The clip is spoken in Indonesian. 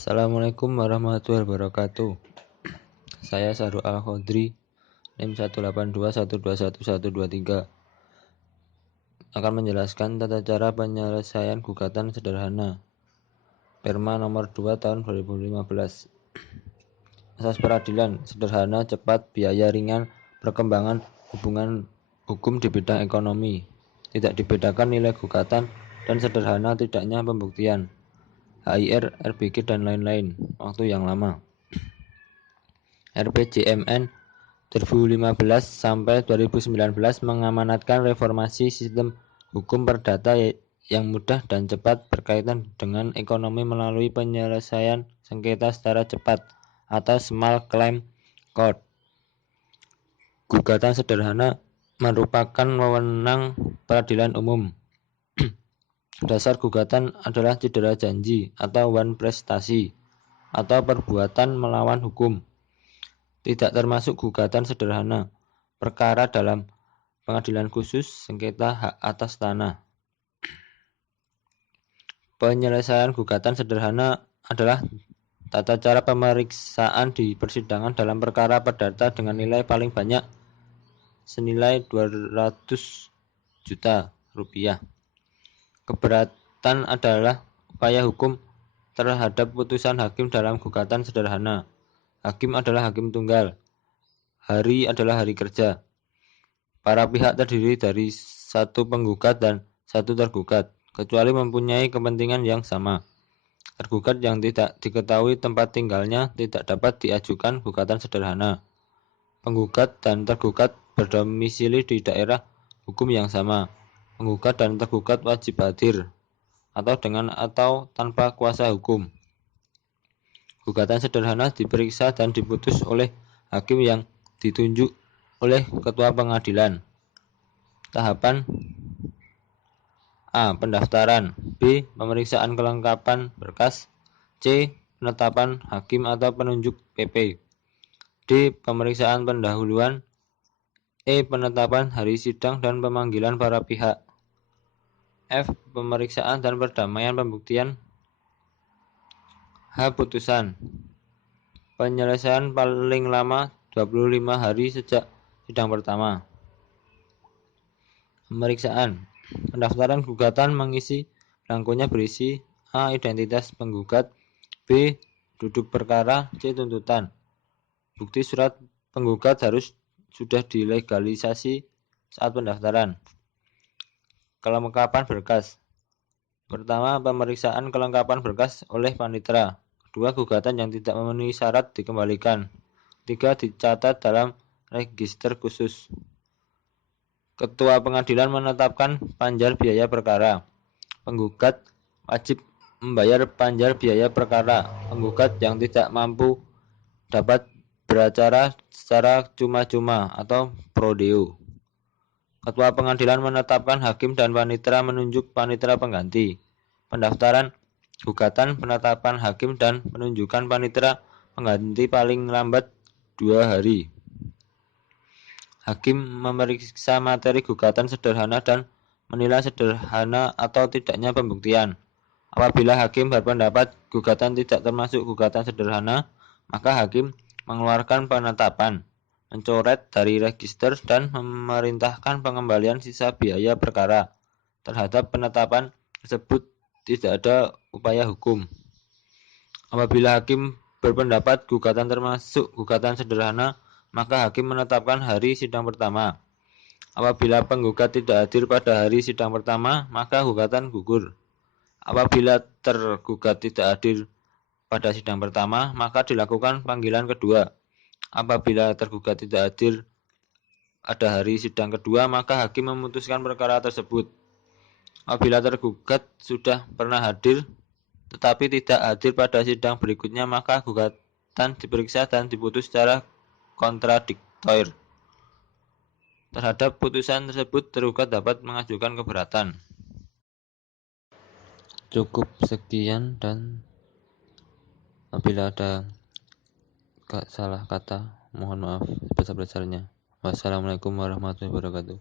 Assalamualaikum warahmatullahi wabarakatuh. Saya Sahrul Al-Khodri, NIM 182121123, akan menjelaskan tata cara penyelesaian gugatan sederhana Perma nomor 2 tahun 2015. Asas peradilan sederhana, cepat, biaya ringan, perkembangan hubungan hukum di bidang ekonomi. Tidak dibedakan nilai gugatan dan sederhana tidaknya pembuktian. HIR, RBG dan lain-lain. Waktu yang lama. RPJMN 2015 sampai 2019 mengamanatkan reformasi sistem hukum perdata yang mudah dan cepat berkaitan dengan ekonomi melalui penyelesaian sengketa secara cepat atau Small Claim Court. Gugatan sederhana merupakan wewenang peradilan umum. Dasar gugatan adalah cedera janji atau wan prestasi atau perbuatan melawan hukum. Tidak termasuk gugatan sederhana, perkara dalam pengadilan khusus, sengketa hak atas tanah. Penyelesaian gugatan sederhana adalah tata cara pemeriksaan di persidangan dalam perkara perdata dengan nilai paling banyak senilai 200 juta rupiah. Keberatan adalah upaya hukum terhadap putusan hakim dalam gugatan sederhana. Hakim adalah hakim tunggal. Hari adalah hari kerja. Para pihak terdiri dari satu penggugat dan satu tergugat, kecuali mempunyai kepentingan yang sama. Tergugat yang tidak diketahui tempat tinggalnya tidak dapat diajukan gugatan sederhana. Penggugat dan tergugat berdomisili di daerah hukum yang sama. Penggugat dan tergugat wajib hadir, atau dengan atau tanpa kuasa hukum. Gugatan sederhana diperiksa dan diputus oleh hakim yang ditunjuk oleh ketua pengadilan. Tahapan: A. Pendaftaran. B. Pemeriksaan kelengkapan berkas. C. Penetapan hakim atau penunjuk PP. D. Pemeriksaan pendahuluan. E. Penetapan hari sidang dan pemanggilan para pihak. F. Pemeriksaan dan perdamaian pembuktian. H. Putusan. Penyelesaian paling lama 25 hari sejak sidang pertama. Pemeriksaan. Pendaftaran gugatan mengisi belangkonya berisi: A. Identitas penggugat. B. Duduk perkara. C. Tuntutan. Bukti surat penggugat harus sudah dilegalisasi saat pendaftaran. Kelengkapan berkas. Pertama, pemeriksaan kelengkapan berkas oleh panitera. Kedua, gugatan yang tidak memenuhi syarat dikembalikan. Tiga, dicatat dalam register khusus. Ketua pengadilan menetapkan panjar biaya perkara. Penggugat wajib membayar panjar biaya perkara. Penggugat yang tidak mampu dapat beracara secara cuma-cuma atau pro deo. Ketua pengadilan menetapkan hakim dan panitera menunjuk panitera pengganti. Pendaftaran gugatan, penetapan hakim dan penunjukan panitera pengganti paling lambat 2 hari. Hakim memeriksa materi gugatan sederhana dan menilai sederhana atau tidaknya pembuktian. Apabila hakim berpendapat gugatan tidak termasuk gugatan sederhana, maka hakim mengeluarkan penetapan, mencoret dari register dan memerintahkan pengembalian sisa biaya perkara. Terhadap penetapan tersebut tidak ada upaya hukum. Apabila hakim berpendapat gugatan termasuk gugatan sederhana, maka hakim menetapkan hari sidang pertama. Apabila penggugat tidak hadir pada hari sidang pertama, maka gugatan gugur. Apabila tergugat tidak hadir pada sidang pertama, maka dilakukan panggilan kedua. Apabila tergugat tidak hadir pada hari sidang kedua, maka hakim memutuskan perkara tersebut. Apabila tergugat sudah pernah hadir tetapi tidak hadir pada sidang berikutnya, maka gugatan diperiksa dan diputus secara kontradiktor. Terhadap putusan tersebut, tergugat dapat mengajukan keberatan. Cukup sekian, dan apabila ada salah kata, mohon maaf sebesar-besarnya. Wassalamualaikum warahmatullahi wabarakatuh.